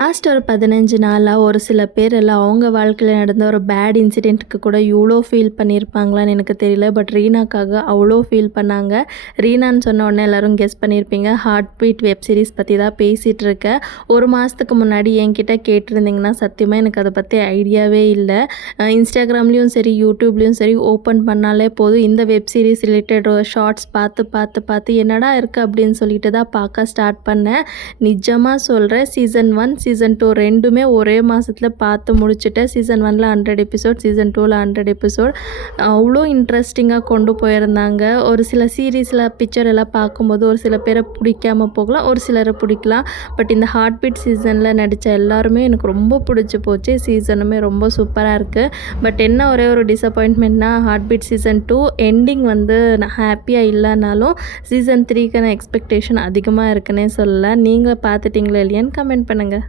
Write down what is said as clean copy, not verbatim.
Last ஒரு 15 நாளா ஒரு சில பேர் எல்லாம் அவங்க வாழ்க்கையில நடந்த ஒரு பேட் இன்சிடென்ட்க்கு கூட இவ்வளோ ஃபீல் பண்ணியிருப்பாங்களான்னு எனக்கு தெரியல. பட் ரீனாக்காக அவ்வளோ ஃபீல் பண்ணாங்க. ரீனான்னு சொன்ன உடனே எல்லாரும் கெஸ் பண்ணியிருப்பீங்க. ஹார்ட் பீட் வெப் சீரிஸ் பற்றி தான் பேசிகிட்டு இருக்கேன். ஒரு மாதத்துக்கு முன்னாடி என்கிட்ட கேட்டிருந்தீங்கன்னா சத்தியமாக எனக்கு அதை பற்றி ஐடியாவே இல்லை. இன்ஸ்டாகிராம்லேயும் சரி யூடியூப்லேயும் சரி ஓப்பன் பண்ணாலே போதும் இந்த வெப் சீரிஸ் ரிலேட்டட் ஷார்ட்ஸ் பார்த்து என்னடா இருக்குது அப்படின்னு சொல்லிட்டு தான் பார்க்க ஸ்டார்ட் பண்ணேன். நிஜமாக சொல்கிறேன், சீசன் 1 சீசன் 2 ரெண்டுமே ஒரே மாதத்தில் பார்த்து முடிச்சுட்டேன். சீசன் 1ல் 100 எபிசோட், சீசன் 2ல் 100 எபிசோட். அவ்வளோ இன்ட்ரெஸ்டிங்காக கொண்டு போயிருந்தாங்க. ஒரு சில சீரீஸில் பிக்சர் எல்லாம் பார்க்கும்போது ஒரு சில பேரை பிடிக்காமல் போகலாம், ஒரு சிலரை பிடிக்கலாம். பட் இந்த ஹார்ட் பீட் சீசனில் நடித்த எல்லாருமே எனக்கு ரொம்ப பிடிச்சி போச்சு. சீசனுமே ரொம்ப சூப்பராக இருக்குது. பட் என்ன ஒரே ஒரு டிசப்பாயின்ட்மெண்ட்னா ஹார்ட் பீட் சீசன் 2 எண்டிங் வந்து நான் ஹாப்பியாக இல்லைனாலும் சீசன் 3க்கான எக்ஸ்பெக்டேஷன் அதிகமாக இருக்குன்னே சொல்லலாம். நீங்கள் பார்த்துட்டிங்களா இல்லையான்னு கமெண்ட் பண்ணுங்கள்.